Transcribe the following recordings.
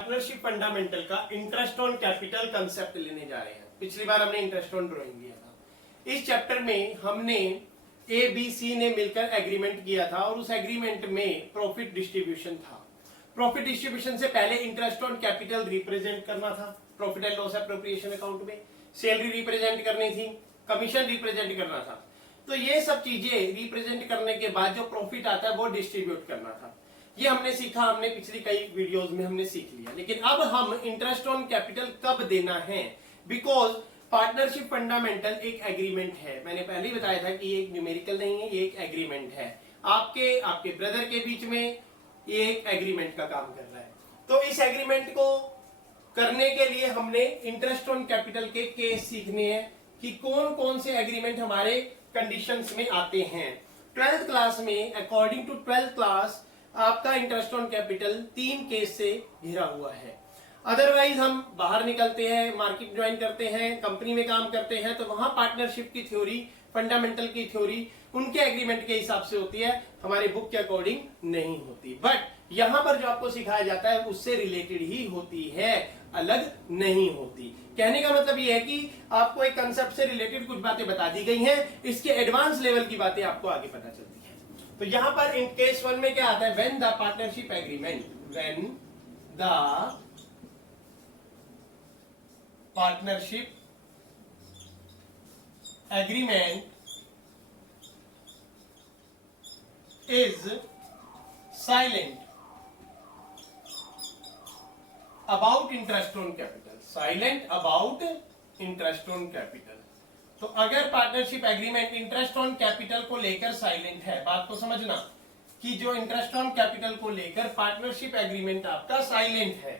Partnership fundamental का interest on capital concept लेने जा रहे हैं। पिछली बार हमने इंटरेस्ट ऑन ड्रॉइंग लिया था। इस चैप्टर में हमने ए बी सी ने मिलकर एग्रीमेंट किया था और उस एग्रीमेंट में प्रॉफिट डिस्ट्रीब्यूशन था। प्रॉफिट डिस्ट्रीब्यूशन से पहले इंटरेस्ट ऑन कैपिटल रिप्रेजेंट करना था profit and loss appropriation account में, सैलरी रिप्रेजेंट करनी थी, कमीशन रिप्रेजेंट करना था। तो ये सब चीजें रिप्रेजेंट करने के बाद जो प्रॉफिट आता है वो डिस्ट्रीब्यूट करना था। ये हमने सीखा, हमने पिछली कई वीडियोस में हमने सीख लिया। लेकिन अब हम इंटरेस्ट ऑन कैपिटल कब देना है, बिकॉज पार्टनरशिप फंडामेंटल एक एग्रीमेंट है। मैंने पहले ही बताया था कि ये एक न्यूमेरिकल नहीं है, ये एक एग्रीमेंट है। आपके ब्रदर के बीच में ये एक एग्रीमेंट का काम कर रहा है। तो इस एग्रीमेंट को करने के लिए हमने इंटरेस्ट ऑन कैपिटल के केस सीखने हैं कि कौन कौन से एग्रीमेंट हमारे कंडीशंस में आते हैं। 12th क्लास में, अकॉर्डिंग टू 12th क्लास, आपका इंटरेस्ट ऑन कैपिटल 3 केस से घिरा हुआ है। अदरवाइज हम बाहर निकलते हैं, मार्केट ज्वाइन करते हैं, कंपनी में काम करते हैं, तो वहां पार्टनरशिप की थ्योरी, फंडामेंटल की थ्योरी उनके एग्रीमेंट के हिसाब से होती है, हमारे बुक के अकॉर्डिंग नहीं होती। बट यहां पर जो आपको सिखाया जाता है उससे रिलेटेड ही होती है, अलग नहीं होती। कहने का मतलब यह है कि आपको एक कंसेप्ट से रिलेटेड कुछ बातें बता दी गई हैं, इसके एडवांस लेवल की बातें आपको आगे पता चलती है। तो यहां पर इन केस 1 में क्या आता है, when the partnership agreement, when the partnership agreement is silent about interest on capital, silent about interest on capital। तो अगर partnership agreement interest on capital को लेकर साइलेंट है, बात को समझना कि जो इंटरेस्ट ऑन कैपिटल को लेकर पार्टनरशिप एग्रीमेंट आपका साइलेंट है।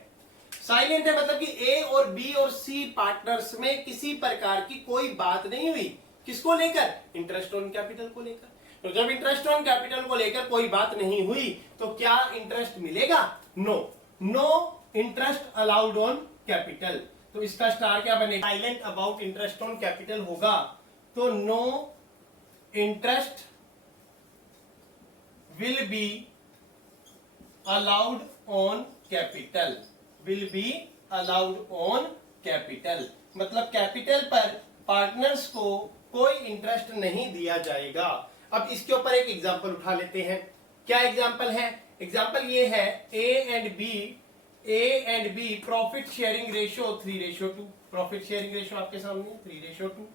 साइलेंट है मतलब कि ए और बी और सी पार्टनर्स में किसी प्रकार की कोई बात नहीं हुई। किसको लेकर? इंटरेस्ट ऑन कैपिटल को लेकर। तो जब इंटरेस्ट ऑन कैपिटल को लेकर कोई बात नहीं हुई तो क्या इंटरेस्ट मिलेगा? No, no interest allowed on capital. तो इसका स्टार क्या बनेगा? Silent about interest on capital होगा तो no interest will be allowed on capital, will be allowed on capital. मतलब कैपिटल पर पार्टनर्स को कोई इंटरेस्ट नहीं दिया जाएगा। अब इसके ऊपर एक एग्जांपल उठा लेते हैं। क्या एग्जांपल है? एग्जांपल ये है A and B profit sharing ratio 3:2। Profit sharing ratio आपके सामने 3:2।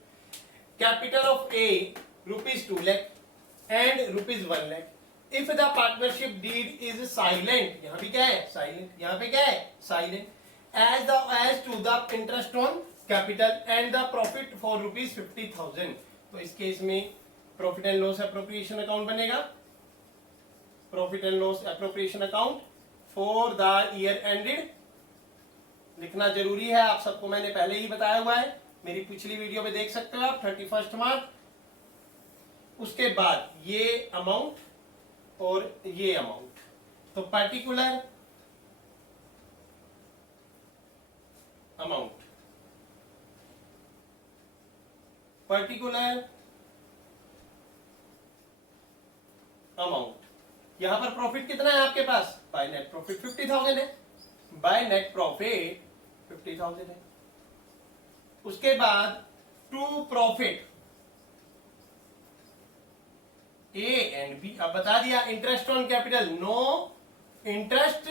Capital of A ₹2 lakh and ₹1 lakh. If the partnership deed is silent, यहां भी क्या है? साइलेंट। यहां पे क्या है? Silent. As to the interest on capital and the profit for ₹50,000। तो इस केस में profit and loss appropriation account बनेगा। Profit and loss appropriation account for the year ended लिखना जरूरी है। आप सबको मैंने पहले ही बताया हुआ है, मेरी पिछली वीडियो में देख सकते हो आप, 31 मार्च। उसके बाद ये अमाउंट और ये अमाउंट। तो पर्टिकुलर अमाउंट, पर्टिकुलर अमाउंट। यहां पर प्रॉफिट कितना है आपके पास? बाय नेट प्रॉफिट 50,000 है। बाय नेट प्रॉफिट 50,000 है। उसके बाद to profit A and B. अब बता दिया interest on capital, no interest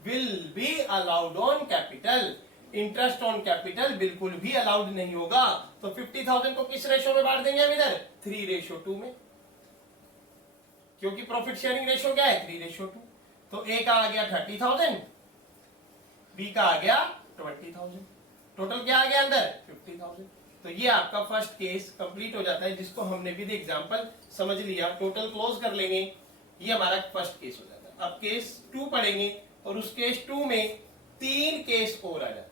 will be allowed on capital. Interest on capital बिल्कुल भी अलाउड नहीं होगा। तो 50,000 को किस रेशो में बांट देंगे हम इधर? 3:2 में, क्योंकि प्रॉफिट शेयरिंग रेशियो क्या है? 3:2। तो ए का आ गया 30,000, बी का आ गया 20,000, टोटल क्या आ गया अंदर? 50,000। तो ये आपका फर्स्ट केस कंप्लीट हो जाता है, जिसको हमने विद एग्जांपल समझ लिया। टोटल क्लोज कर लेंगे, ये हमारा फर्स्ट केस हो जाता है। अब केस 2 पढ़ेंगे और उस केस 2 में 3 केस और आ जाते हैं।